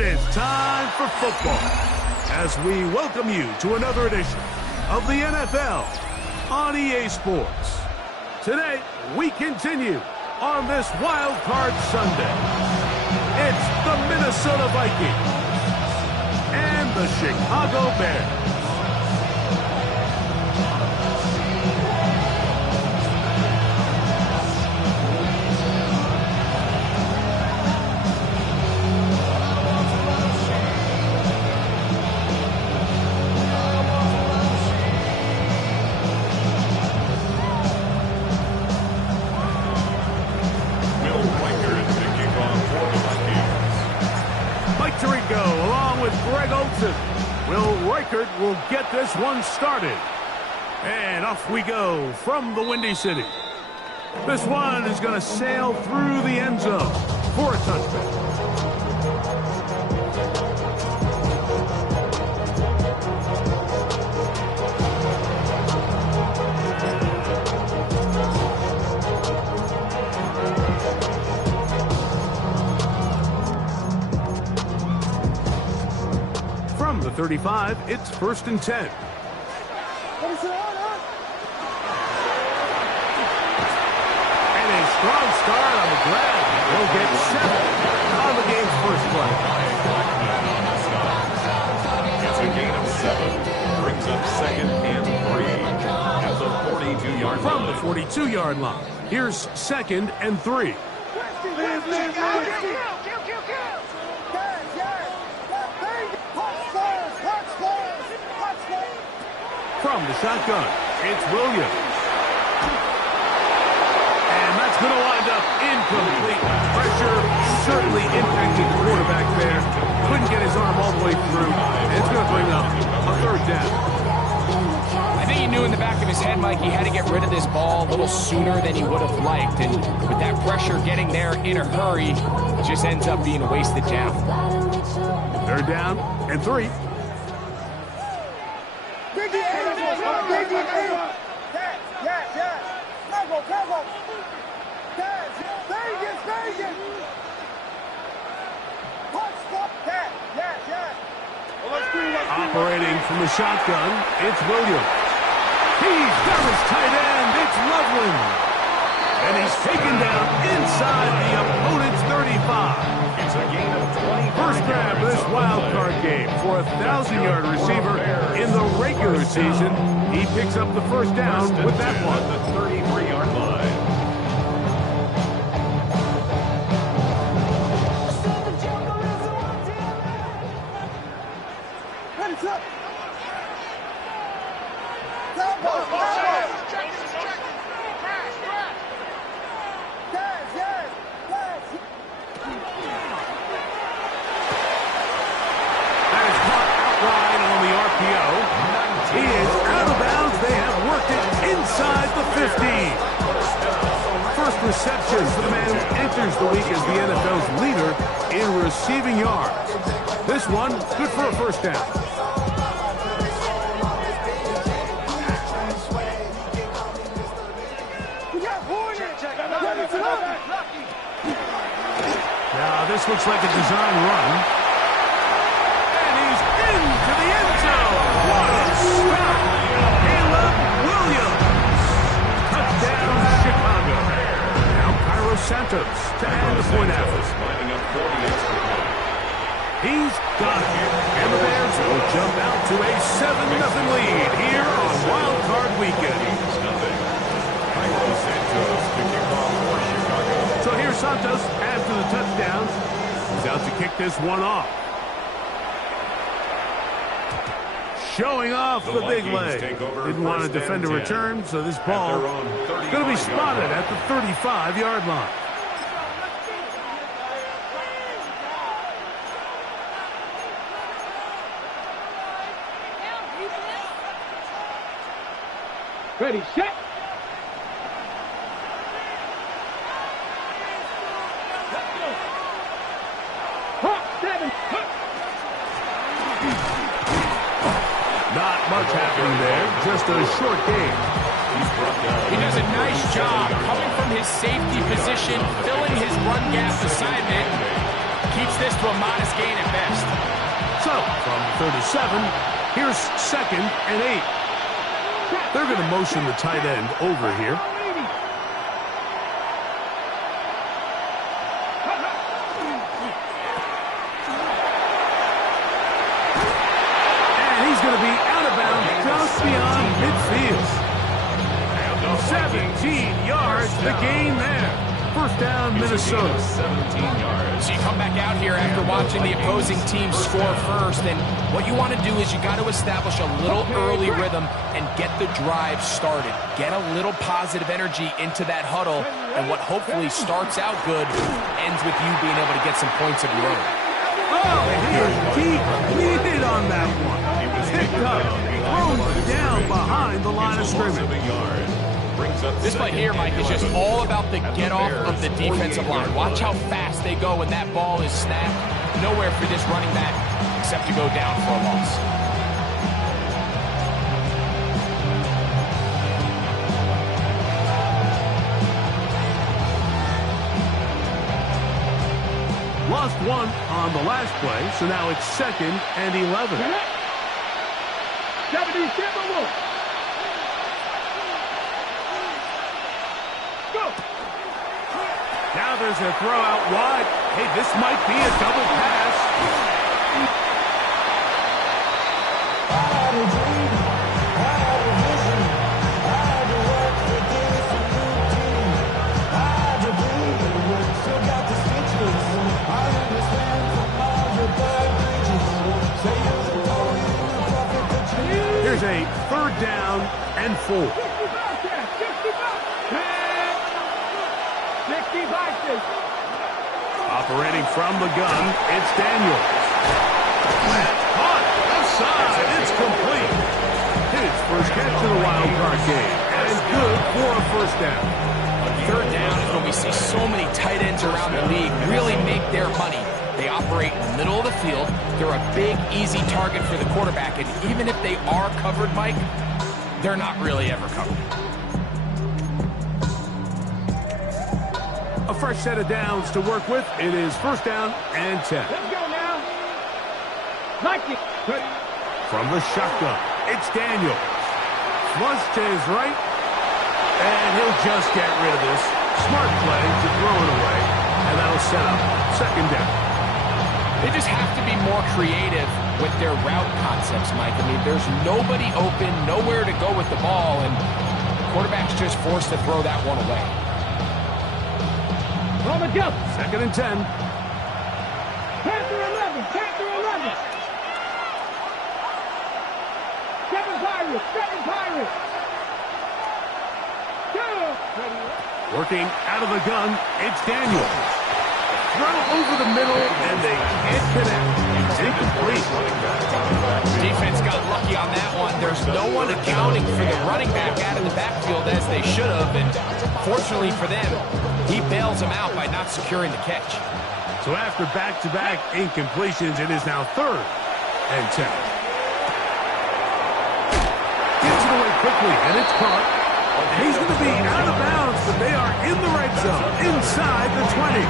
It is time for football as we welcome you to another edition of the NFL on EA Sports. Today, we continue on this Wild Card Sunday. It's the Minnesota Vikings and the Chicago Bears. Will get this one started. And off we go from the Windy City. This one is going to sail through the end zone for a touchdown. From the 35, it's 1st and 10. And a strong start on the ground. He'll get 7 on the game's first play. It's a gain of 7. Brings up 2nd and 3 at the 42-yard line. From the 42-yard line, here's 2nd and 3. From the shotgun, it's Williams. And that's going to wind up incomplete. Pressure certainly impacting the quarterback there. Couldn't get his arm all the way through. And it's going to bring up a 3rd down. I think he knew in the back of his head, Mike, he had to get rid of this ball a little sooner than he would have liked. And with that pressure getting there in a hurry, it just ends up being wasted down. 3rd down and 3. Operating from the shotgun, it's Williams. He's got his tight end, it's Loveland. And he's taken down inside the opponent's 35. It's a gain of 20. First grab of this wild card game for a 1,000-yard receiver in the regular season. He picks up the 1st down with that one. At the 33-yard line. Reception for the man who enters the week as the NFL's leader in receiving yards. This one, good for a 1st down. Now, this looks like a design run. And he's into the end zone. What a stop! Caleb Williams. Touchdown, Chicago. Santos to add the point after. He's got it. And the Bears will jump out to a 7-0 lead here on Wild Card Weekend. So here's Santos after the touchdown. He's out to kick this one off. Showing off the big leg. Didn't want to defend a return, so this ball going to be spotted at the 35-yard line. Ready, set. Not much happening there, just a short game. He does a nice job coming from his safety position, filling his run gap assignment. Keeps this to a modest gain at best. So, from 37, here's 2nd and 8. They're going to motion the tight end over here. And he's going to be out of bounds just beyond midfield. 17 yards, the gain there. First down, Minnesota. 17 yards. So you come back out here after watching the opposing team score first, and what you want to do is you got to establish a little early rhythm and get the drive started. Get a little positive energy into that huddle, and what hopefully starts out good ends with you being able to get some points of your own. Oh, he is deep-leaded on that one. Picked up, thrown down behind the line of scrimmage. This play here, Mike, is just all about the get-off of the defensive line. Watch how fast they go when that ball is snapped. Nowhere for this running back except to go down for a loss. Lost one on the last play, so now it's 2nd and 11. Now there's a throw out wide. Hey, this might be a double pass. Here's a 3rd down and 4. Operating from the gun, it's Daniels. That's caught. Offside. It's complete. His first catch of the wild card game. And good for a first down. 3rd down is when we see so many tight ends around the league really make their money. They operate in the middle of the field. They're a big, easy target for the quarterback. And even if they are covered, Mike, they're not really ever covered. A fresh set of downs to work with. It is 1st down and 10. Let's go now. Nike. From the shotgun, it's Daniels. Flush to his right. And he'll just get rid of this. Smart play to throw it away. And that'll set up 2nd down. They just have to be more creative with their route concepts, Mike. I mean, there's nobody open, nowhere to go with the ball, and the quarterback's just forced to throw that one away. On the jump. 2nd and 10. Panther 11. Panther 11. 7 Pirates. 7 Pirates. 2. Working out of the gun, it's Daniels. Throw over the middle, and they can't connect. It's incomplete. Defense got lucky on that one. There's no one accounting for the running back out of the backfield as they should have, and fortunately for them, he bails them out by not securing the catch. So after back-to-back incompletions, it is now 3rd and 10. Gets it away quickly, and it's caught. And he's going to be out of bounds, but they are in the red zone, inside the 20.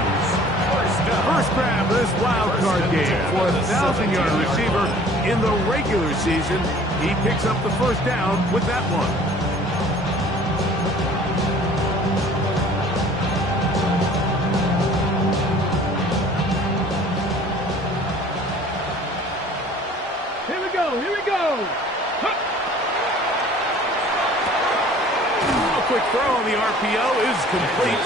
First grab of this wild card game for a 1,000-yard receiver in the regular season. He picks up the first down with that one. Here we go. Here we go. A quick throw on the RPO is complete.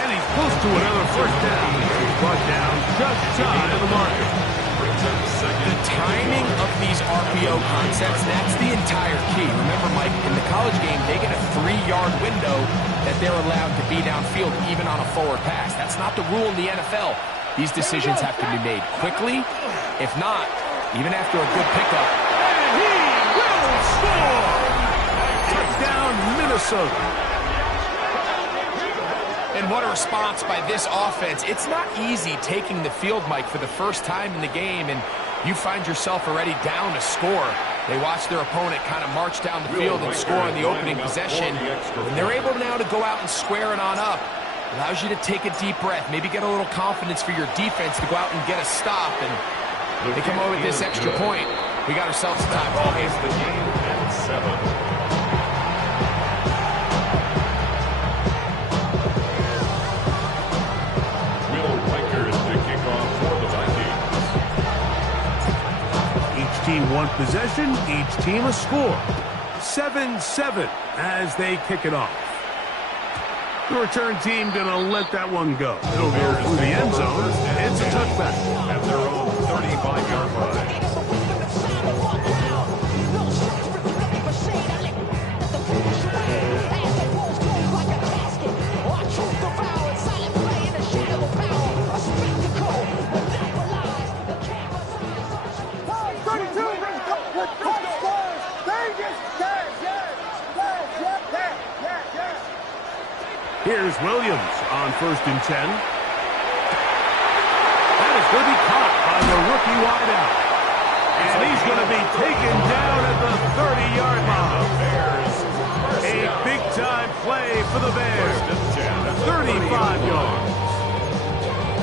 And he's close to another first down. He's brought down just shy of the marker. The timing of these RPO concepts, that's the entire key. Remember, Mike, in the college game, they get a 3-yard window that they're allowed to be downfield even on a forward pass. That's not the rule in the NFL. These decisions have to be made quickly. If not, even after a good pickup. And he will score! Touchdown, Minnesota. And what a response by this offense. It's not easy taking the field, Mike, for the first time in the game, and you find yourself already down to score. They watch their opponent kind of march down the field and score on the opening possession, and they're able now to go out and square it on up. Allows you to take a deep breath, maybe get a little confidence for your defense to go out and get a stop. And they come away with this extra point. We got ourselves a tie ball game. The game at 7. Team one possession, each team a score. 7-7 as they kick it off. The return team gonna let that one go. It'll go through the end zone. It's a touchback. At their own 35-yard line. Here's Williams on 1st and 10. That is going to be caught by the rookie wideout. And he's going to be taken down at the 30-yard line. A big-time play for the Bears. 35 yards.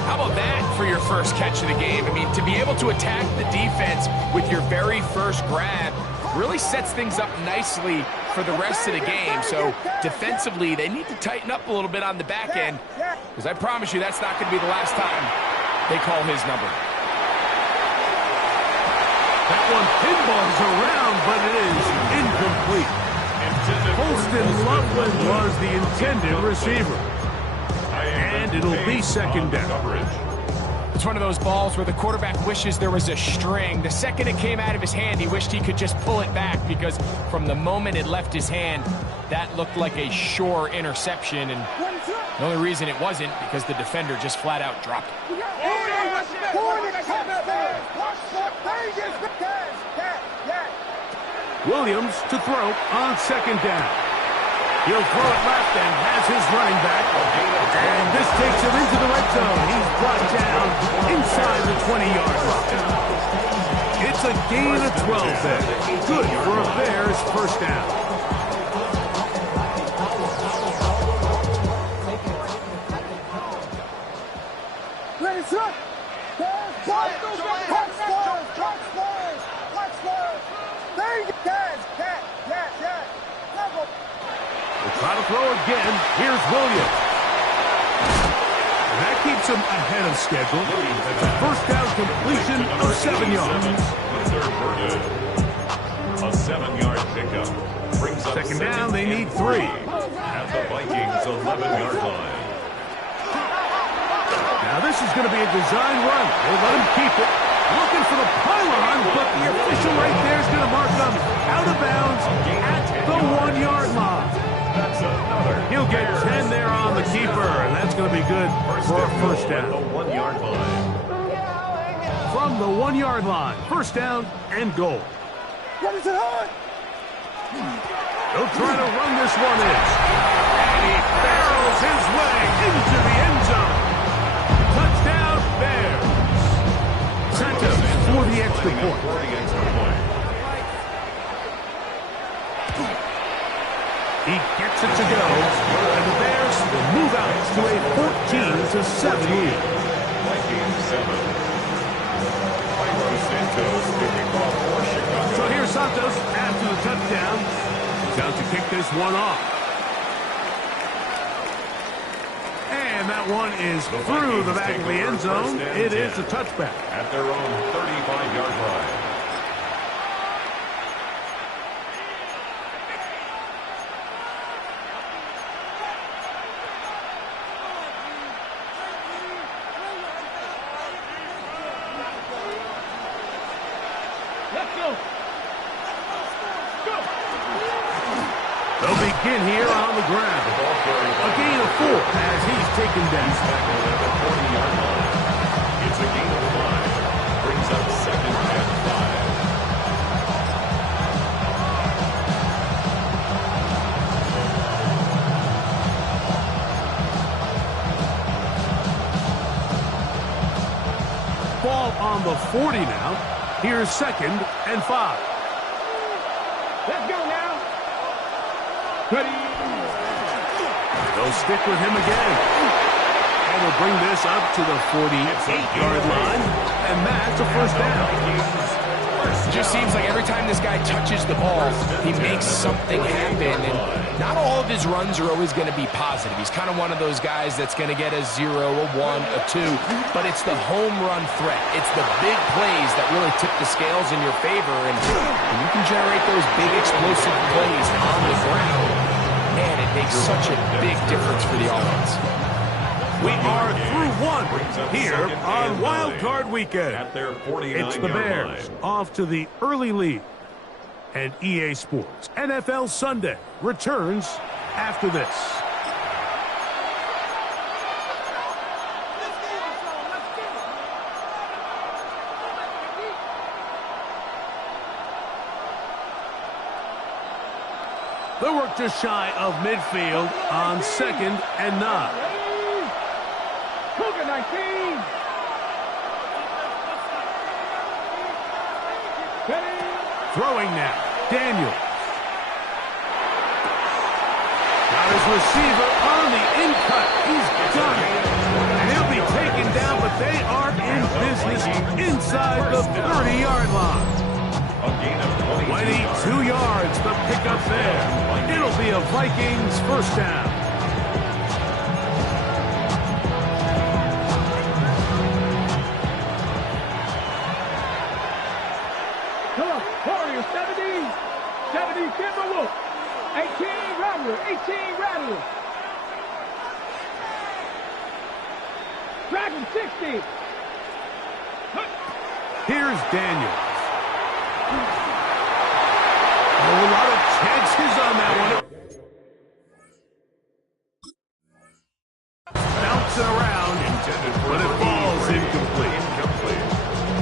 How about that for your first catch of the game? I mean, to be able to attack the defense with your very first grab really sets things up nicely for the rest of the game. So defensively, they need to tighten up a little bit on the back end, because I promise you that's not going to be the last time they call his number. That one pinballs around, but it is incomplete. Holston Loveland was the intended receiver. And it'll be second down. It's one of those balls where the quarterback wishes there was a string. The second it came out of his hand, he wished he could just pull it back, because from the moment it left his hand, that looked like a sure interception. And the only reason it wasn't because the defender just flat out dropped it. Williams to throw on second down. He'll throw it left and has his running back. And this takes him into the red zone. He's brought down inside the 20-yard line. It's a gain of 12 there. Good for a Bears first down. Try to throw again. Here's Williams. And that keeps him ahead of schedule. That's a first down completion of 7 yards. A 7-yard pickup brings up second down. They need 3. At the Vikings 11-yard line. Now this is going to be a design run. They'll let him keep it. Looking for the pylon, but the official right there is going to mark them out of bounds at the 1-yard line. He'll get 10 there on the keeper, and that's going to be good for a first down. From the 1-yard line, first down and goal. They'll try to run this one in. And he barrels his way into the end zone. Touchdown, Bears. Santos for the extra point. He gets it to go, and the Bears will move out to a 14-7 lead. So here's Santos after the touchdown. He's out to kick this one off. And that one is through the back of the end zone. It is a touchback. At their own 35-yard line. They'll begin here on the ground. A gain of 4 as he's taken down. At the 40-yard line. It's a gain of 5. Brings up second and 5. Ball on the 40 now. Here's second and 5. Let's go now. Ready. They'll stick with him again. And will bring this up to the 48-yard line. And that's a first down. It just seems like every time this guy touches the ball, he makes something happen. And not all of his runs are always going to be positive. He's kind of one of those guys that's going to get a 0, a 1, a 2. But it's the home run threat. It's the big plays that really tip the scales in your favor. And when you can generate those big explosive plays on the ground, man, it makes such a big difference for the offense. We are through one here on Wild Card Weekend. At their 49-yard It's the Bears off to the early lead. And EA Sports NFL Sunday returns after this. The work just shy of midfield on 2nd and 9. Cougar 19. Throwing now, Daniels. Got his receiver on the in-cut. He's done it. And he'll be taken down, but they are in business inside the 30-yard line. A gain of 22 yards, the pickup there. It'll be a Vikings first down. Come on, Warrior 70. 70 Timberwolf. 18 Rattler. 18 Rattler. Dragon 60. Here's Daniels. Oh, a lot of chances on that one. Bouncing around, but it falls incomplete.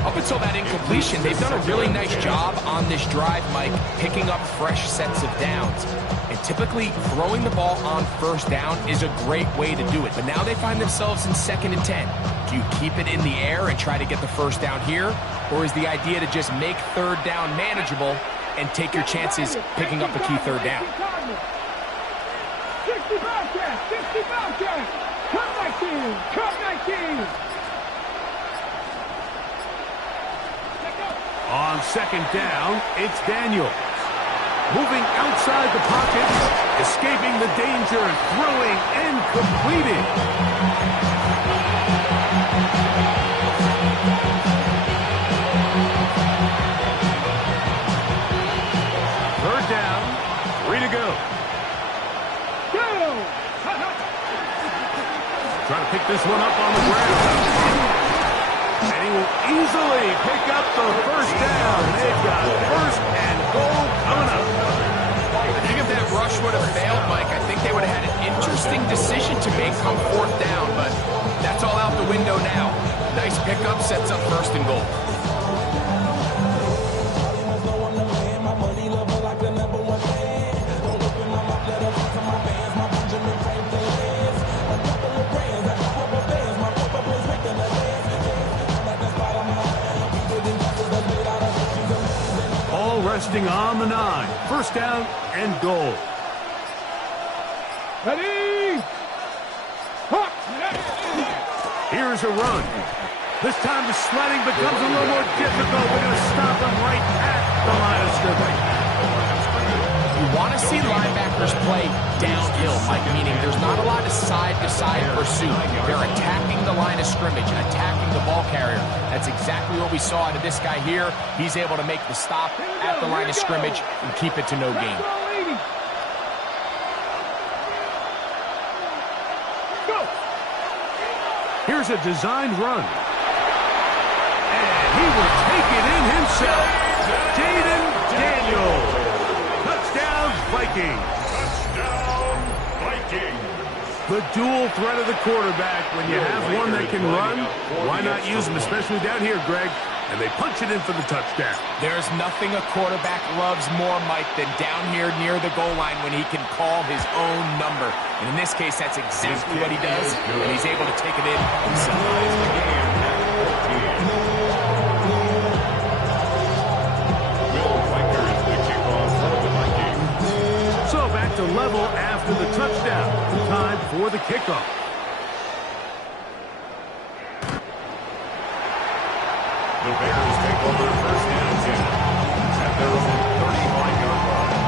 Up until that incompletion, they've done a really nice job on this drive, Mike, picking up fresh sets of downs. And typically, throwing the ball on first down is a great way to do it. But now they find themselves in 2nd and 10. Do you keep it in the air and try to get the first down here? Or is the idea to just make 3rd down manageable and take your chances picking up a key 3rd down? 60 Bobcat. 60 Bobcat. Cut 19. Cut 19. On 2nd down, it's Daniels. Moving outside the pocket, escaping the danger, throwing and completing. Third down, 3 to go. Trying to pick this one up on the ground. And he will easily pick up the first down. They've got 1st and goal coming up. I think if that rush would have failed, Mike, I think they would have had an interesting decision to make come 4th down, but that's all out the window now. Nice pickup, sets up 1st and goal. Resting on the 9. 1st down and goal. Ready? Hawk. Here's a run. This time the sledding becomes a little more difficult. We're going to stop him right at the line of scrimmage. You want to see linebackers play downhill, Mike, meaning there's not a lot of side-to-side pursuit. They're attacking the line of scrimmage and attacking the ball carrier. That's exactly what we saw out of this guy here. He's able to make the stop at the line of scrimmage and keep it to no gain. Here's a designed run. And he will take it in himself. Jaden Daniels. Touchdown, Vikings. touchdown, Vikings. The dual threat of the quarterback. When you have one that can run, why not use him, especially down here, Greg? And they punch it in for the touchdown. There's nothing a quarterback loves more, Mike, than down here near the goal line when he can call his own number. And in this case, that's exactly what he does, and he's able to take it in himself. So back to level after the touchdown. Time for the kickoff. The Bears take over first and 10 at their own 35-yard line.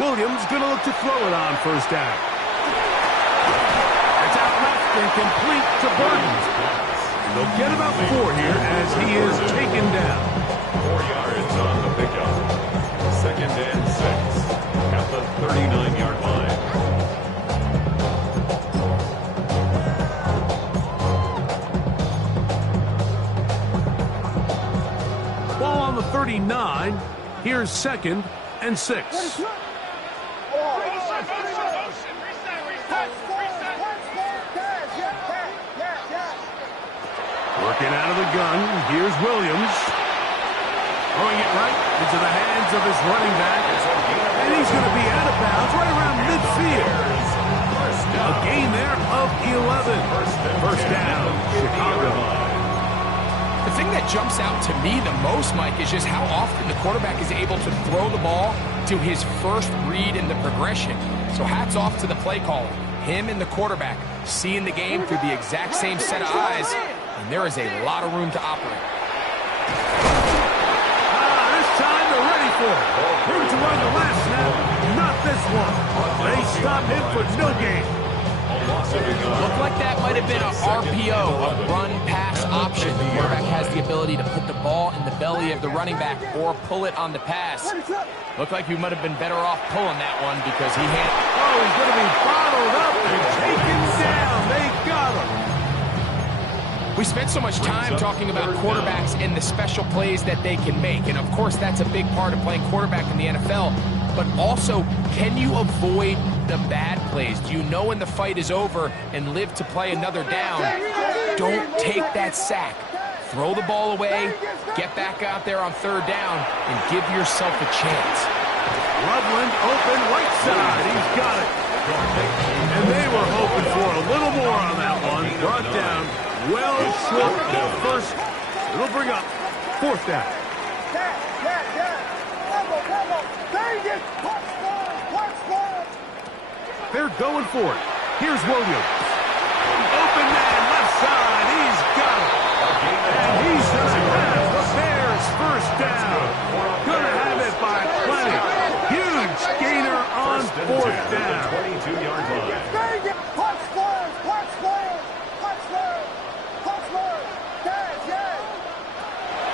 Williams going to look to throw it on first down. It's out left and complete to Burton. They'll get about 4 here as he is taken down. 4 yards on the pickup. Second and 6 at the 39-yard line. Ball on the 39. Here's 2nd and 6. Working out of the gun. Here's Williams. Throwing it right into the hands of his running back. And he's going to be out of bounds right around midfield. A gain there of 11. First down, Chicago. The thing that jumps out to me the most, Mike, is just how often the quarterback is able to throw the ball to his first read in the progression. So hats off to the play caller. Him and the quarterback seeing the game through the exact same set of eyes, and there is a lot of room to operate. This time they're ready for it. Room to run the last snap, not this one. They stop him for no gain. Looked like that might have been a RPO, a run-pass option. The quarterback has the ability to put the ball in the belly of the running back or pull it on the pass. Looked like he might have been better off pulling that one because he had... Oh, he's going to be bottled up and taken down. They got him. We spent so much time talking about quarterbacks and the special plays that they can make. And, of course, that's a big part of playing quarterback in the NFL. But also, can you avoid the bad plays? Do you know when the fight is over and live to play another down? Don't take that sack. Throw the ball away, get back out there on 3rd down, and give yourself a chance. Loveland open right side. He's got it. And they were hoping for a little more on that one. Brought down well short of first. It'll bring up 4th down. They're going for it. Here's Williams. Open man, left side. He's got it. And he's going to have the Bears first down. Going to have it by plenty. Huge gainer on 4th down. 22-yard line.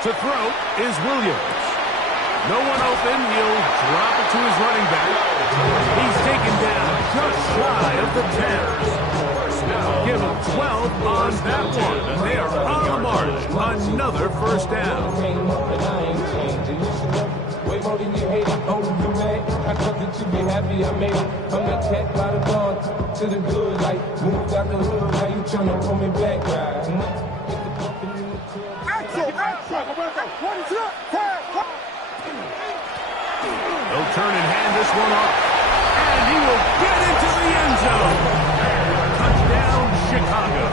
To throw is Williams. No one open. He'll drop it to his running back. He's taken down just shy of the 10. Give him 12 on that one. They are on the march. Another first down. Way more than you hate it, oh, you mad. I thought that you be happy I made it. I'm not cat by the bar to the good life. Moved out the hood, how you tryna pull me back, right? They'll turn and hand this one off. And he will get into the end zone. Touchdown, Chicago.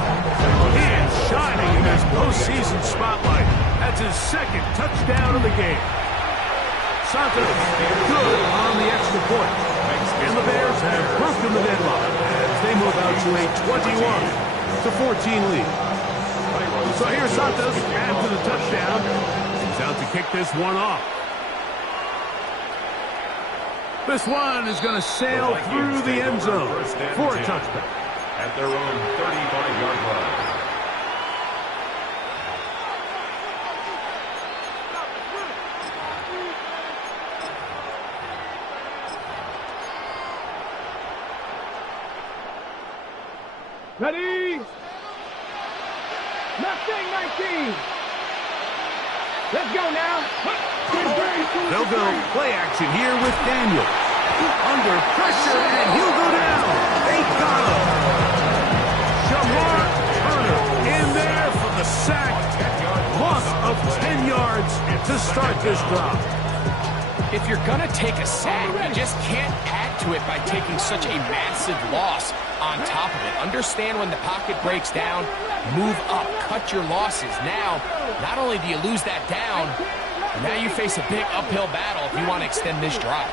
He is shining in this postseason spotlight. That's his 2nd touchdown of the game. Santos good on the extra point. And the Bears have broken the deadlock as they move out to a 21-14 lead. So here's Santos after the touchdown. He's out to kick this one off. This one is going to sail through the end zone for a touchback. At their own 35-yard line. Ready? Mustang 19. Let's go now. They'll go play action here with Daniels. Under pressure, and he'll go down. They got him. Shamar Turner in there for the sack. Loss of 10 yards to start this drive. If you're going to take a sack, you just can't add to it by taking such a massive loss. on top of it. Understand when the pocket breaks down, move up, cut your losses. Now, not only do you lose that down, but now you face a big uphill battle if you want to extend this drive.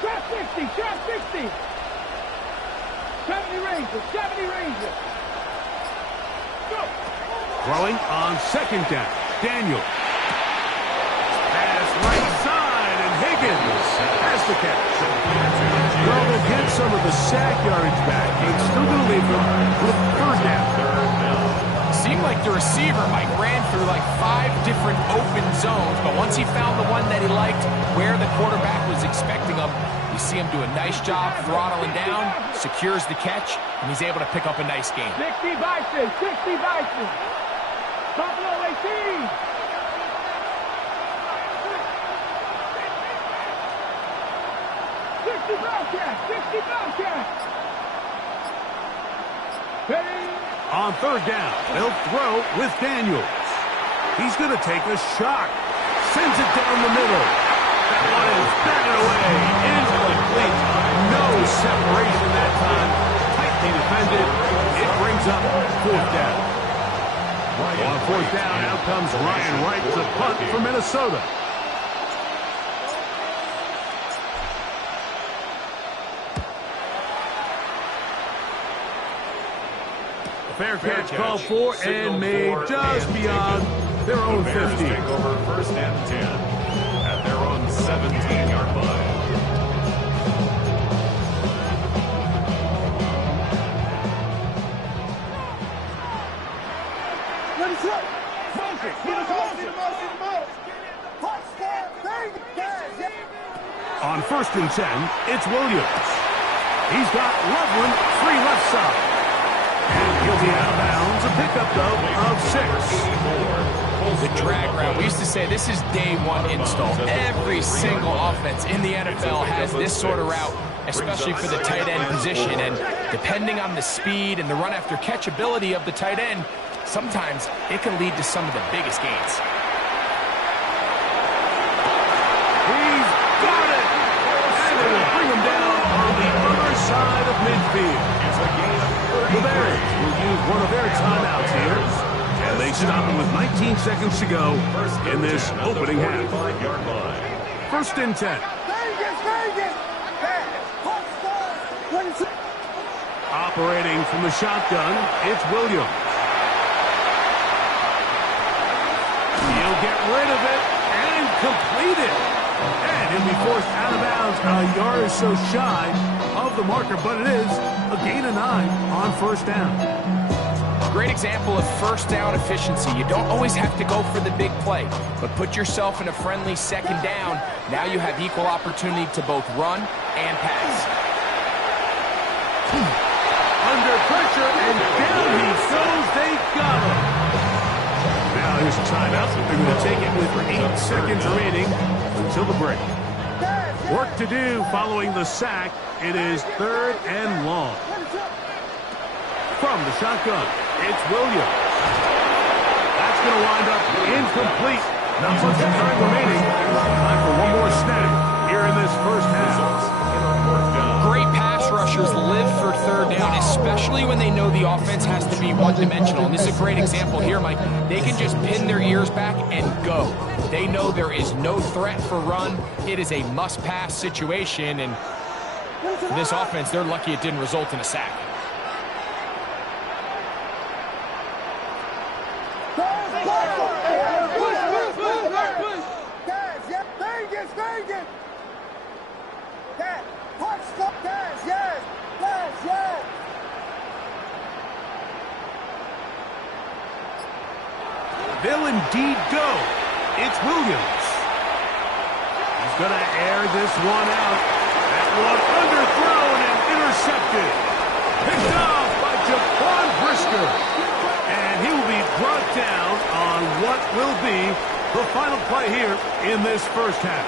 Trap 60, trap 60. 70 Rangers, 70 Rangers. Go. Throwing on second down. Daniel. Pass right side, and Higgins has the catch. Well, they'll get some of the sack yardage back. He's still going to leave them with third down. Seemed like the receiver, Mike, ran through like 5 different open zones, but once he found the one that he liked, where the quarterback was expecting him, you see him do a nice job throttling down, secures the catch, and he's able to pick up a nice game. 60 Bison, 60 Bison. Buffalo 18. Bobcats, 60 Bobcats. Ready? On third down, they'll throw with Daniels. He's going to take a shot. Sends it down the middle. That one is batted away. Incomplete. No separation that time. Tightly defended. It brings up fourth down. On fourth down, out comes Ryan Wright to punt for Minnesota. Fair catch called for and made just beyond their own 50. Take over first and 10 at their own 17-yard line. On first and 10, it's Williams. He's got Loveland free left side. And he'll be out of bounds. A pickup, though, of 6. The drag route. We used to say this is day one install. Every single offense in the NFL has this sort of route, especially for the tight end position. And depending on the speed and the run after catch ability of the tight end, sometimes it can lead to some of the biggest gains. He's got it! And it'll bring him down on the other side of midfield. The Bears will use one of their timeouts here, and they stop him with 19 seconds to go in this opening half. First and 10. Operating from the shotgun, it's Williams. He'll get rid of it and complete it. And he'll be forced out of bounds a yard or so shy of the marker, but it is a gain of 9 on first down. Great example of first down efficiency. You don't always have to go for the big play, but put yourself in a friendly second down. Now you have equal opportunity to both run and pass. Under pressure, and down he goes. They got him. Now here's a timeout. They're going to take it with 8 seconds remaining until the break. Work to do following the sack. It is third and long. From the shotgun, it's Williams. That's going to wind up incomplete. Not much time remaining. Time for one more snap here in this first half. Great pass rushers live for third down, especially when they know the offense has to be one-dimensional. And this is a great example here, Mike. They can just pin their ears back and go. They know there is no threat for run. It is a must-pass situation, and for this offense, they're lucky it didn't result in a sack. They'll indeed go. It's Williams. He's going to air this one out. That one underthrown and intercepted. Picked off by Jaquan Brisker. And he will be brought down on what will be the final play here in this first half.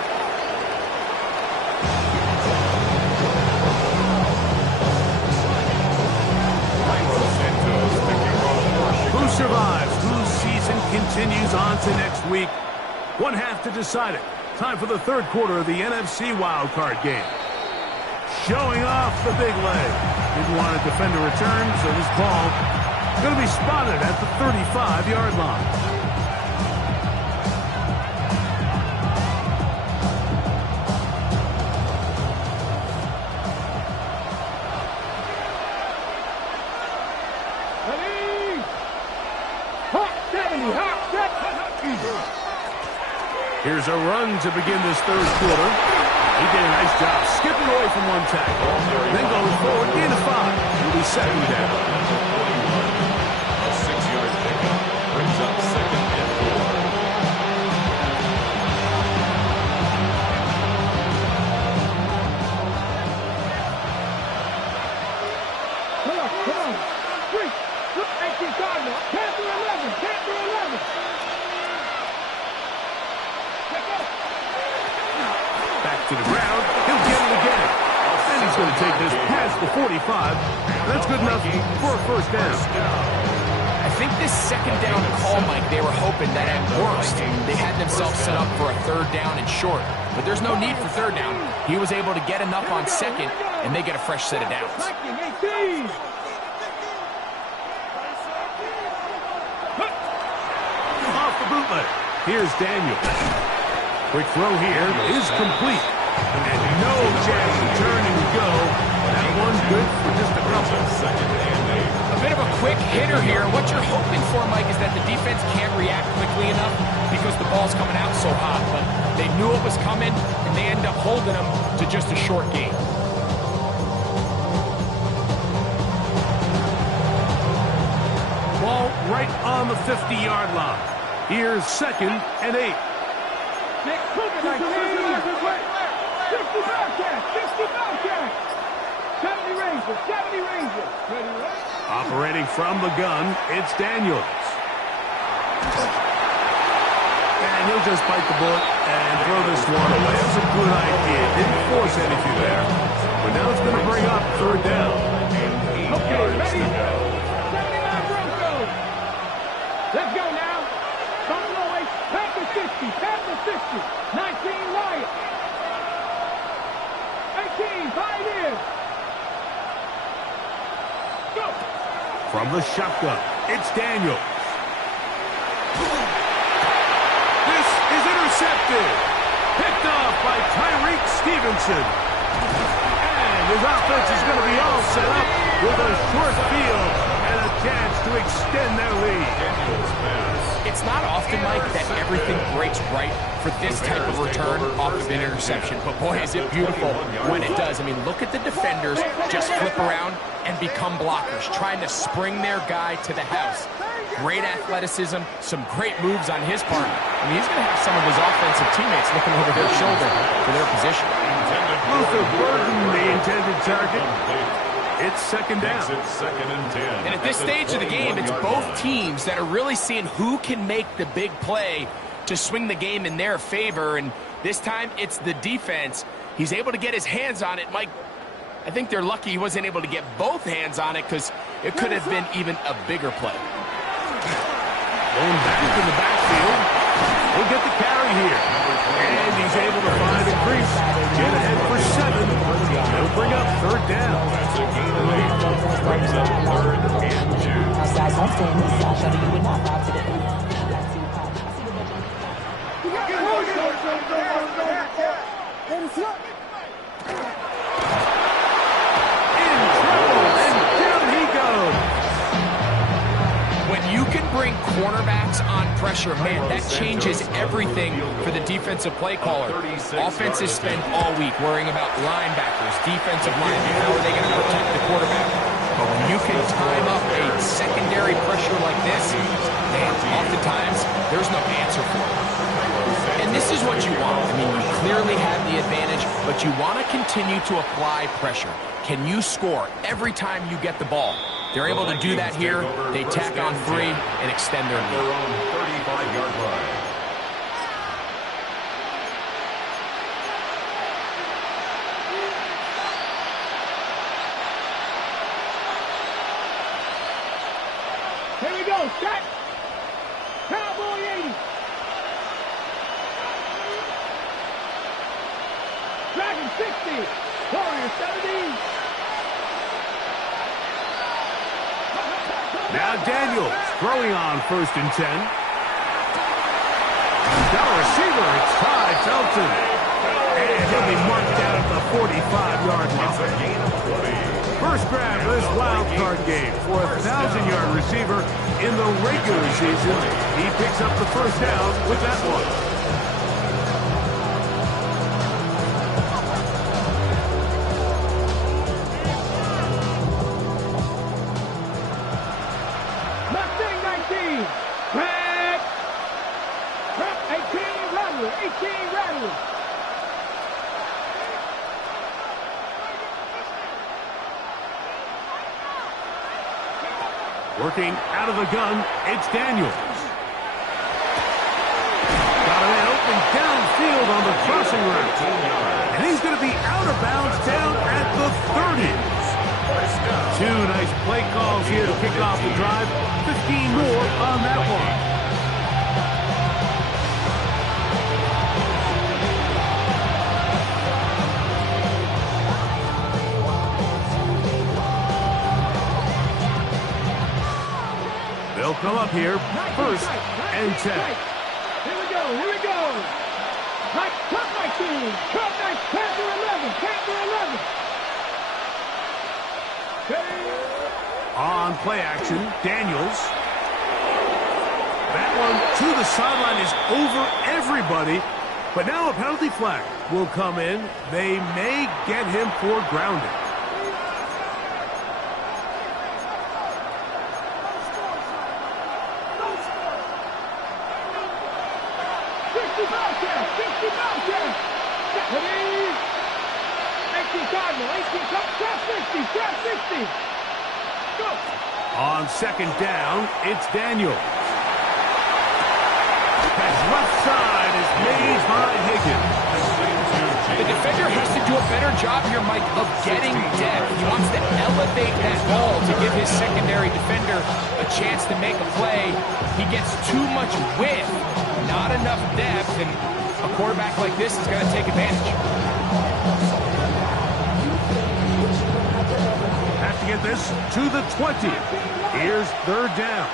Who survives? Whose season continues on to next week? One half to decide it. Time for the third quarter of the NFC wildcard game. showing off the big leg. Didn't want to defend a return, so this ball is going to be spotted at the 35-yard line. Here's a run to begin this third quarter. He did a nice job skipping away from one tackle. Then going forward, gain of 5. It'll be second down. A 6-yard pickup brings up second and 4. Come on. 3. Look, 18 Cardinal. Panther 11. Panther 11. Back to the ground. He'll get it again. And he's going to take this past the 45. That's good enough for a first down. I think this second down call, Mike, they were hoping that at worst they had themselves set up for a third down and short. But there's no need for third down. He was able to get enough on second, and they get a fresh set of downs. 18. Off the bootleg. Here's Daniel. Quick throw here is complete. And no chance to turn and go. That one's good for just a couple. Second and 8. A bit of a quick hitter here. What you're hoping for, Mike, is that the defense can't react quickly enough because the ball's coming out so hot. But they knew it was coming, and they end up holding them to just a short gain. Ball right on the 50-yard line. Here's second and 8. 60 Bobcats. 60 Bobcats. 70 Rangers. 70 Rangers. Ready, right? Operating from the gun, it's Daniels. And he'll just bite the bullet and throw this one away. That's a good idea. Didn't force anything there. But now it's going to bring up third down. Okay, ready? 79 Broncos. Let's go now. Buffalo 8. Panther 60. Panther 60. 19 Riot. 18 Pioneers. Go. From the shotgun, it's Daniels. This is intercepted. Picked off by Tyreek Stevenson. And his offense is going to be all set up with a short field and a chance to extend their lead. It's not often, Mike, that everything breaks right for this type of return off of an interception. But boy, is it beautiful when it does. I mean, look at the defenders just flip around and become blockers, trying to spring their guy to the house. Great athleticism, some great moves on his part. I mean, he's going to have some of his offensive teammates looking over their shoulder for their position. Luther Burden, the intended target. It's second down. It's second and 10. And at this stage of the game, it's both teams that are really seeing who can make the big play to swing the game in their favor. And this time, it's the defense. He's able to get his hands on it. Mike, I think they're lucky he wasn't able to get both hands on it because it could have been even a bigger play. Going back in the backfield. He'll get the carry here. And he's able to find a crease. Get ahead for 7. He'll bring up third down. That's a gain of 8. Brings up third and 2. In trouble, and down he goes. When you can bring cornerbacks on pressure, man, that changes everything for the defensive play caller. Offenses spend all week worrying about linebackers, defensive linemen. How are they going to protect the quarterback? But when you can time up a secondary pressure like this, man, oftentimes there's no answer for it. And this is what you want. I mean, you clearly have the advantage, but you want to continue to apply pressure. Can you score every time you get the ball? They're able to do that here. They tack on 3 and extend their lead. Their own 35-yard line. Here we go. Set. Cowboy 80. Dragon 60. Warriors 17. Now Daniels throwing on 1st and 10. Got a receiver. It's Ty Felton. And he'll be marked down at the 45-yard line. First grab of this wild card game for a 1,000-yard receiver in the regular season. He picks up the first down with that one. Mustang 19. Crack. Crack 18. Rattler. 18. Rattler. Working out of the gun, it's Daniels. Got a man open downfield on the crossing route. And he's going to be out of bounds down at the 30. Two nice play calls here to kick off the drive. 15 more on that one. They'll come up here, 1st and 10. Here we go, here we go. Cut 19, cut 19, Panther 11, Panther 11. On play action, Daniels. That one to the sideline is over everybody. But now a penalty flag will come in. They may get him for grounding. On 2nd down, it's Daniels. Pass left side is made by Higgins. The defender has to do a better job here, Mike, of getting depth. He wants to elevate that ball to give his secondary defender a chance to make a play. He gets too much width, not enough depth, and a quarterback like this is going to take advantage. Have to get this to the 20. Here's 3rd down.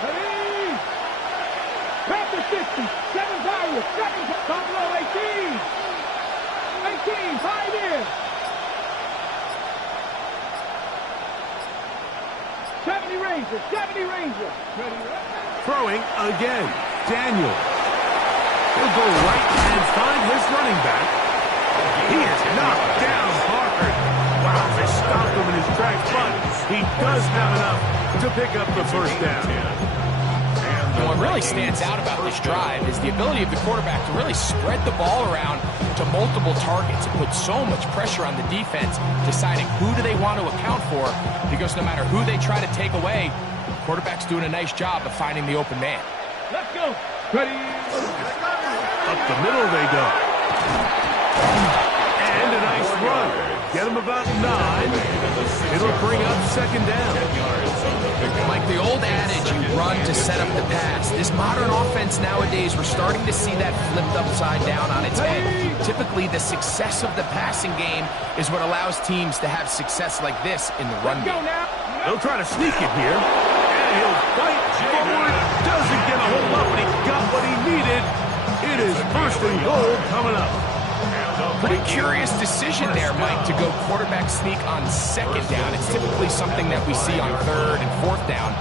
Panther 60, 7 Pirates, 7 Buffalo 18. 18, Pioneer. 70 Rangers, 70 Rangers. Throwing again, Daniel. He'll go right and find his running back. He is knocked down hard. Wow, they stopped him in his tracks, but he does have enough to pick up the first down. And what really stands out about this drive is the ability of the quarterback to really spread the ball around to multiple targets and put so much pressure on the defense, deciding who do they want to account for, because no matter who they try to take away, the quarterback's doing a nice job of finding the open man. Let's go. Ready. Up the middle they go. And a nice run. Get him about 9. It'll bring up 2nd down. Like the old adage, you run to set up the pass. This modern offense nowadays, we're starting to see that flipped upside down on its head. Typically, the success of the passing game is what allows teams to have success like this in the run game. They'll try to sneak it here. And he'll fight forward. Doesn't get a hold up, but he got what he needed. It is 1st and goal coming up. Pretty curious decision there, Mike, to go quarterback sneak on 2nd down. It's typically something that we see on 3rd and 4th down.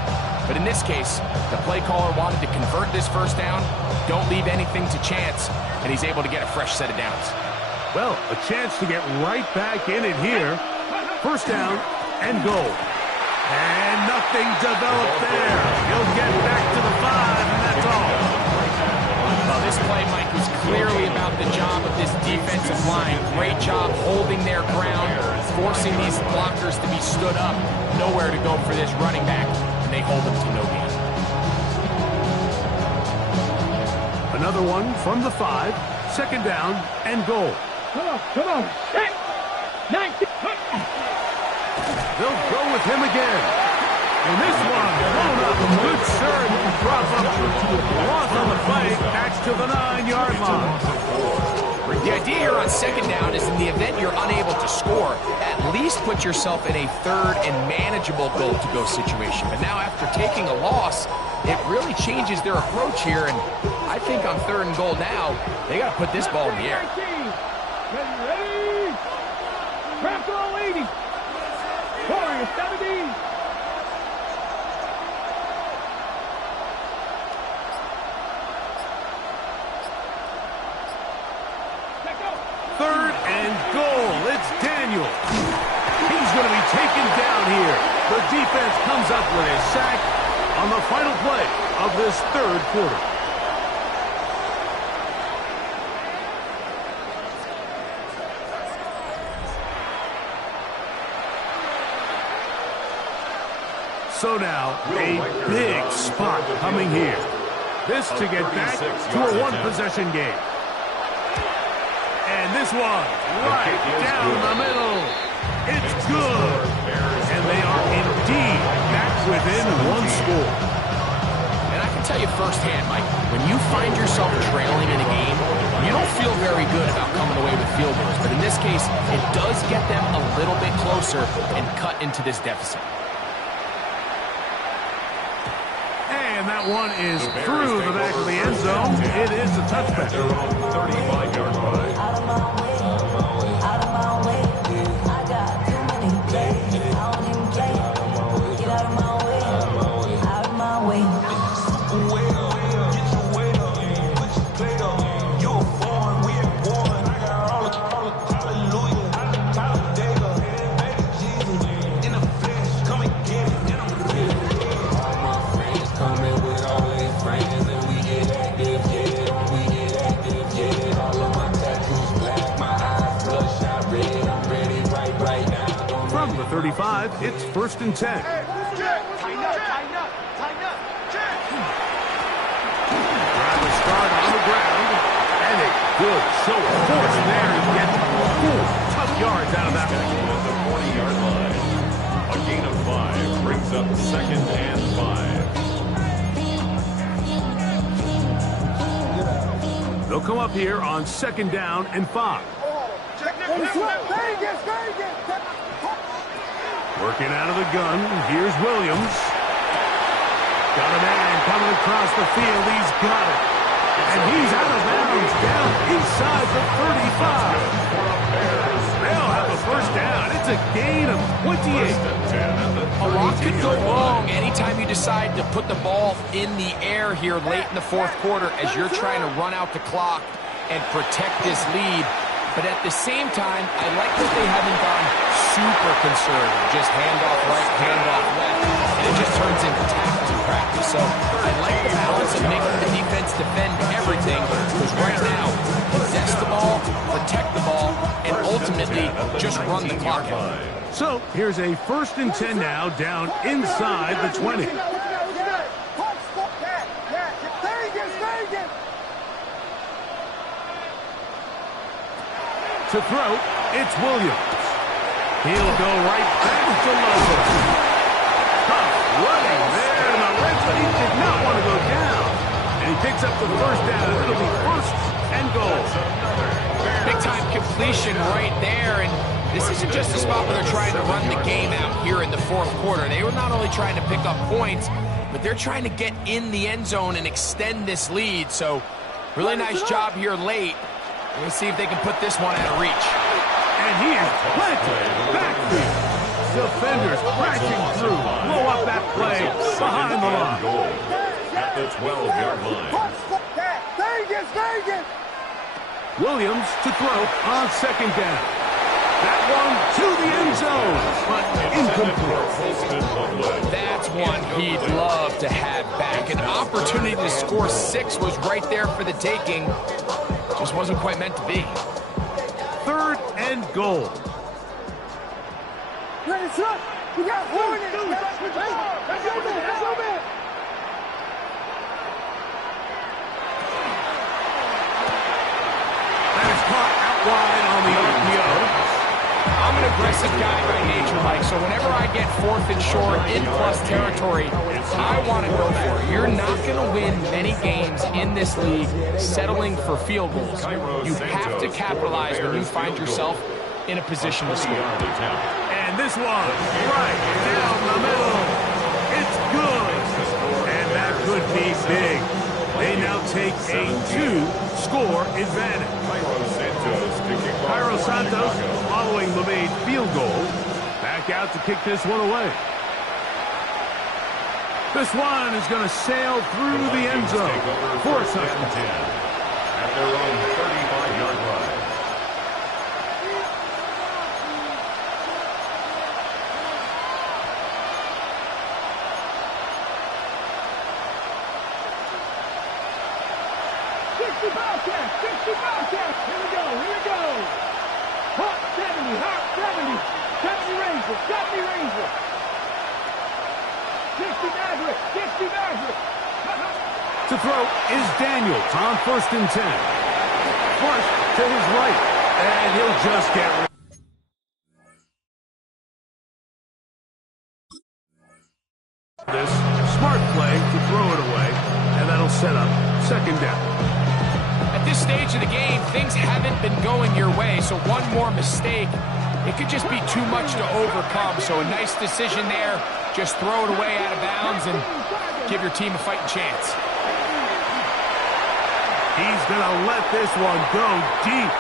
But in this case, the play caller wanted to convert this 1st down, don't leave anything to chance, and he's able to get a fresh set of downs. Well, a chance to get right back in it here. 1st down and goal. And nothing developed there. He'll get back to the 5, and that's all. This play, Mike, was clearly about the job of this defensive line. Great job holding their ground, forcing these blockers to be stood up. Nowhere to go for this running back, and they hold him to no gain. Another one from the 5. 2nd down and goal. Come on. 19. They'll go with him again. And this one, blown up. Good serve. Drop up. Loss on the play. That's to the 9-yard line. The idea here on second down is in the event you're unable to score, at least put yourself in a third and manageable goal-to-go situation. But now after taking a loss, it really changes their approach here, and I think on third and goal now, they got to put this ball in the air. Ready? Craft all 80. Warriors 17. Third and goal. It's Daniel. He's going to be taken down here. The defense comes up with a sack on the final play of this third quarter. So now, a big spot coming here. This to get back to a one-possession game. And this one, right down the middle. It's good. And they are indeed back within one score. And I can tell you firsthand, Mike, when you find yourself trailing in a game, you don't feel very good about coming away with field goals. But in this case, it does get them a little bit closer and cut into this deficit. And that one is through the back of the end zone. It is a touchback. 35-yard line. From the 35, it's 1st and 10. Tighten up. Driver start on the ground. And a good show of force there to get 4 tough yards out of that one. At the 40-yard line. A gain of 5 brings up 2nd and 5. They'll come up here on 2nd down and 5. Working out of the gun, here's Williams. Got a man coming across the field, he's got it. And he's out of bounds, down inside the 35. They'll have a first down, it's a gain of 28. A lot could go wrong anytime you decide to put the ball in the air here late in the fourth quarter as you're trying to run out the clock and protect this lead. But at the same time, I like that they haven't gone super conservative. Just handoff right, handoff left, and it just turns into tackling practice. So I like the balance of making the defense defend everything, because right now, possess the ball, protect the ball, and ultimately just run the clock out. So here's a 1st and 10 now, down inside the 20. To throw, it's Williams. He'll go right back to Lobo. Tough running there, and the Redskins, he did not want to go down. And he picks up the first down. It'll be 1st and goal. Big-time completion right there, and this isn't just a spot where they're trying to run the game out here in the fourth quarter. They were not only trying to pick up points, but they're trying to get in the end zone and extend this lead. So really nice job here late. Let's see if they can put this one out of reach. And he is planted backfield. Defenders crashing through. Blow up that play behind the line. At the 12-yard line. Williams to throw on 2nd down. That one to the end zone, but incomplete. That's one he'd love to have back. An opportunity to score 6 was right there for the taking. Just wasn't quite meant to be. 3rd and goal. We got 4 minutes. Let's move it. That is caught out wide on the RPO. I'm an aggressive guy by nature, Mike, so whenever I get 4th and short in plus territory, I want to go for it. You're not going to win many games in this league settling for field goals. You have to capitalize when you find yourself in a position to score. And this one, right down the middle. It's good. And that could be big. They now take a 2-score advantage. Cairo Santos, following the made field goal, back out to kick this one away. This one is going to sail through the end zone for a touchdown. At their own 35-yard line. Here we go. Hot 70, 70 Ranger, 70 Ranger. 60 Maverick. To throw is Daniels on 1st and 10. Flush to his right, and he'll just get rid. This smart play to throw it away, and that'll set up 2nd down. At this stage of the game, things haven't been going your way, so one more mistake, it could just be too much to overcome. So a nice decision there. Just throw it away out of bounds and give your team a fighting chance. He's going to let this one go deep.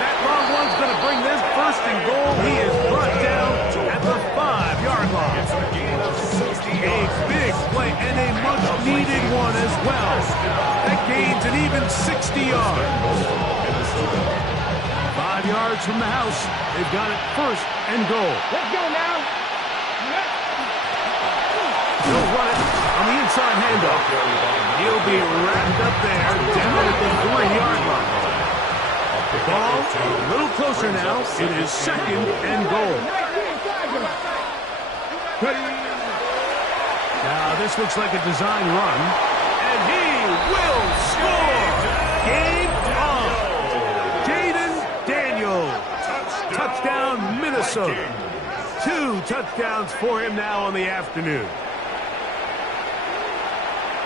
That long one's going to bring this 1st and goal. He is brought down at the 5-yard line. It's a gain of 60 A yards. big play and a much-needed one as well. That gains an even 60 yards. 5 yards from the house. They've got it 1st and goal. Let's go now. He'll run it on the inside handoff. He'll be wrapped up there down at the 3-yard line. The ball a little closer now. It is 2nd and goal. Now this looks like a design run. And he will score. Game on. Jaden Daniels. Touchdown, Minnesota. 2 touchdowns for him now on the afternoon.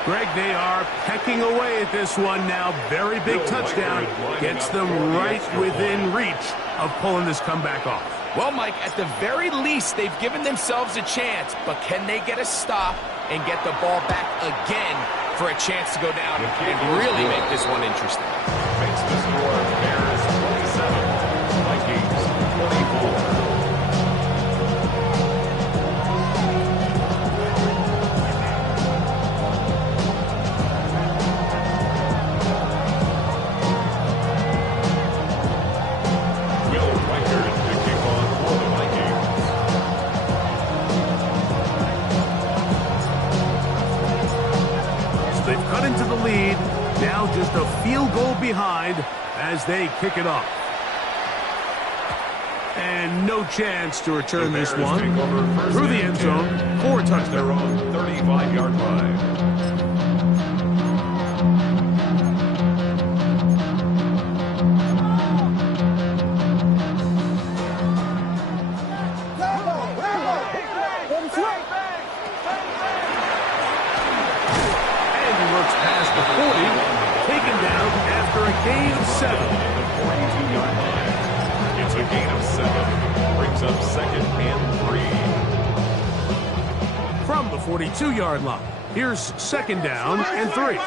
Greg, they are pecking away at this one now. Very big touchdown. Gets them right within reach of pulling this comeback off. Well, Mike, at the very least, they've given themselves a chance, but can they get a stop and get the ball back again for a chance to go down and really make this one interesting? Makes the score Bears 27, Vikings 24. Now just a field goal behind as they kick it off. And no chance to return this one through the end zone for a touchdown. Their own 35-yard line. Gain of 7. It's a gain of 7. Brings up 2nd and 3. From the 42-yard line, here's 2nd down and 3.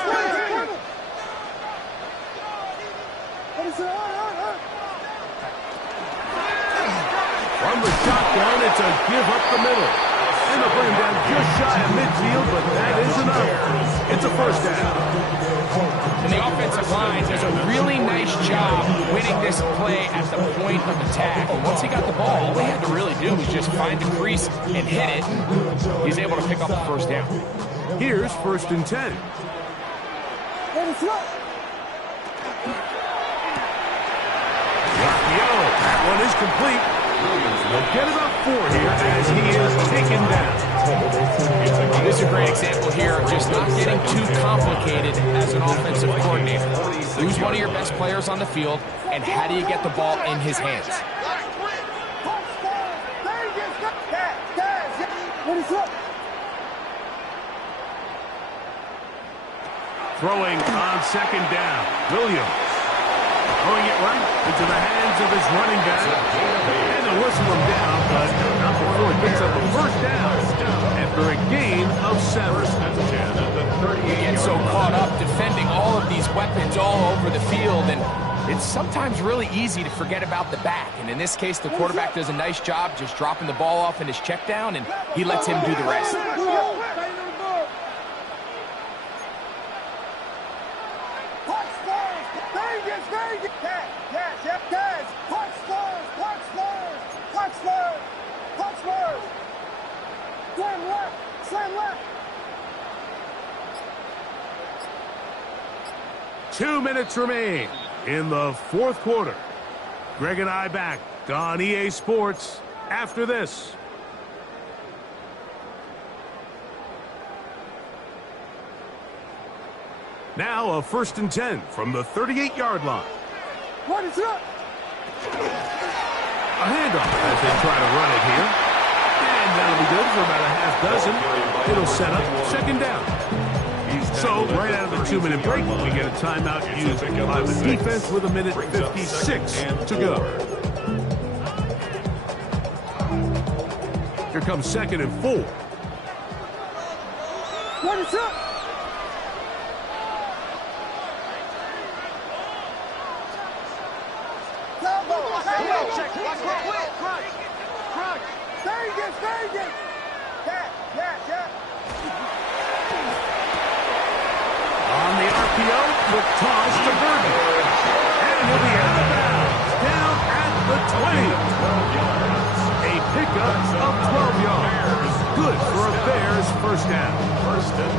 From the shotgun, it's a give up the middle. And they'll bring him down just shy of midfield, but that is enough. It's a 1st down. And the offensive line does a really nice job winning this play at the point of attack. And once he got the ball, all we had to really do was just find the crease and hit it. He's able to pick up the 1st down. Here's 1st and 10. That one is complete. They'll get about 4 here as he is taken down. This is a great example here of just not getting too complicated as an offensive coordinator. Who's one of your best players on the field, and how do you get the ball in his hands? Throwing on second down. Williams throwing it right into the hands of his running back. And they'll whistle him down, but not before he picks up a first down after a gain of 7. You get so caught up defending all of these weapons all over the field, and it's sometimes really easy to forget about the back. And in this case, the quarterback does a nice job just dropping the ball off in his check down, and he lets him do the rest. Slam left. 2 minutes remain in the fourth quarter. Greg and I back on EA Sports after this. Now a 1st and 10 from the 38-yard line. What is up? A handoff as they try to run it here. And that'll be good for about a half dozen. It'll set up 2nd down. So, right out of the 2-minute break, we get a timeout used by the defense with 1:56 to go. Here comes 2nd and 4. What is up? On the RPO, with toss to Burton. And he'll be out of bounds, down at the 20. A pickup of 12 yards. Good for a Bears first down. 1st and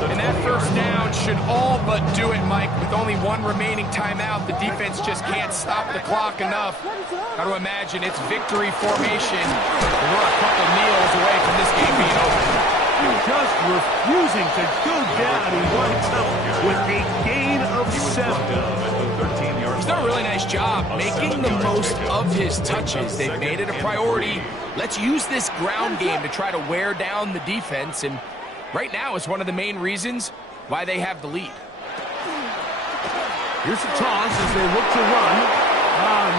10. And that first down should all but do it, Mike. With only one remaining timeout, the defense just can't stop the clock enough. Got to imagine it's victory formation. We're a couple kneels away from this game being over. Just refusing to go down. He winds up with a gain of 7. He's done a really nice job making the most of his touches. They've made it a priority. Let's use this ground game to try to wear down the defense, and right now it's one of the main reasons why they have the lead. Here's a toss as they look to run.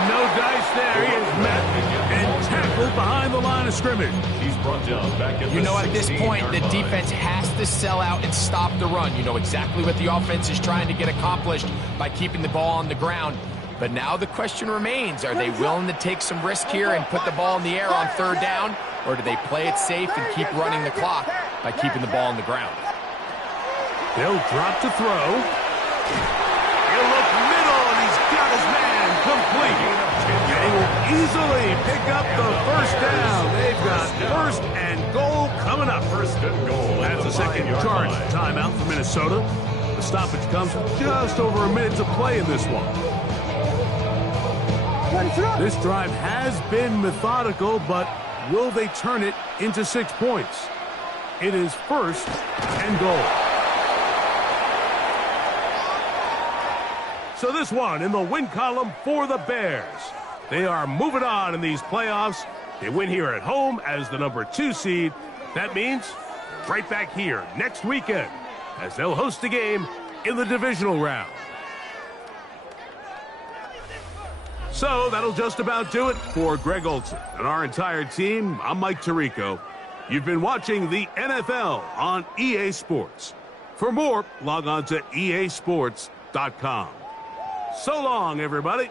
No dice there. He is met and tackled behind the line of scrimmage. He's brought down back at You know, at this point, the defense has to sell out and stop the run. You know exactly what the offense is trying to get accomplished by keeping the ball on the ground. But now the question remains, are they willing to take some risk here and put the ball in the air on 3rd down? Or do they play it safe and keep running the clock by keeping the ball on the ground? They'll drop to throw. He'll look middle, and he's got his man complete. And he will easily pick up the first down. They've got 1st and goal coming up. 1st and goal. That's a second charge timeout for Minnesota. The stoppage comes with just over a minute to play in this one. This drive has been methodical, but will they turn it into 6 points? It is 1st and goal. So this one in the win column for the Bears. They are moving on in these playoffs. They win here at home as the number 2 seed. That means right back here next weekend as they'll host a game in the divisional round. So that'll just about do it for Greg Olson and our entire team. I'm Mike Tirico. You've been watching the NFL on EA Sports. For more, log on to easports.com. So long, everybody.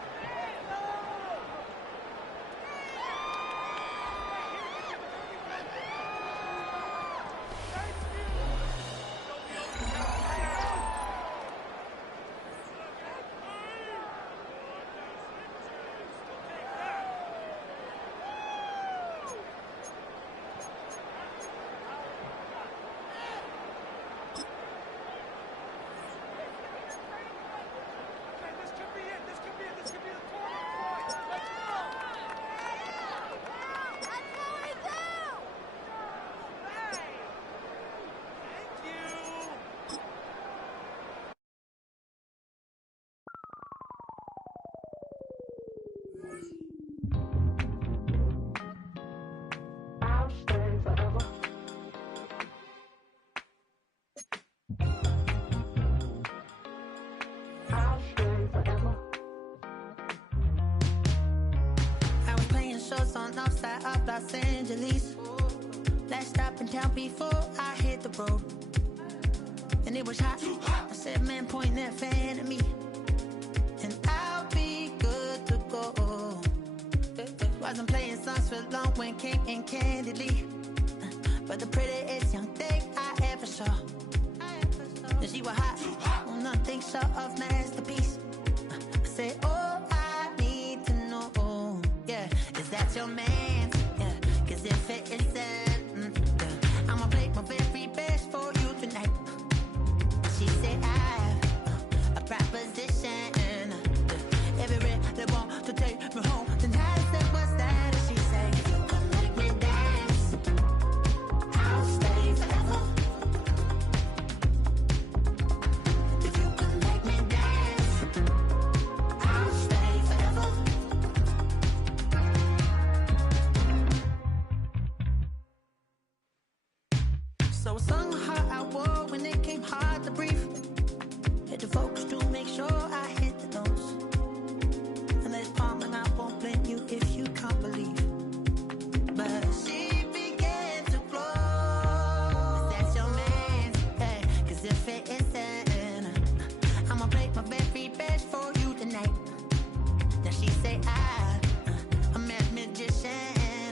This could be it. This could be it. This could be on the side of Los Angeles. Last stop in town before I hit the road. And it was hot. I said, man, point that fan at me. And I'll be good to go. Wasn't playing songs for long when came in candidly. But the prettiest young thing I ever saw. And she was hot. Well, nothing short of masterpiece. I said, oh, I need to know. Yeah, is that your man? Yeah, cause if it isn't, yeah, I'ma play my very best for you tonight. She said, I have a proposition. Everybody want to take me home tonight. I said, what's that? And she said, if you can make me dance, I'll stay forever. If you can make me dance, I'll stay forever. So I sung her I wore when it came hard to breathe. Had to focus to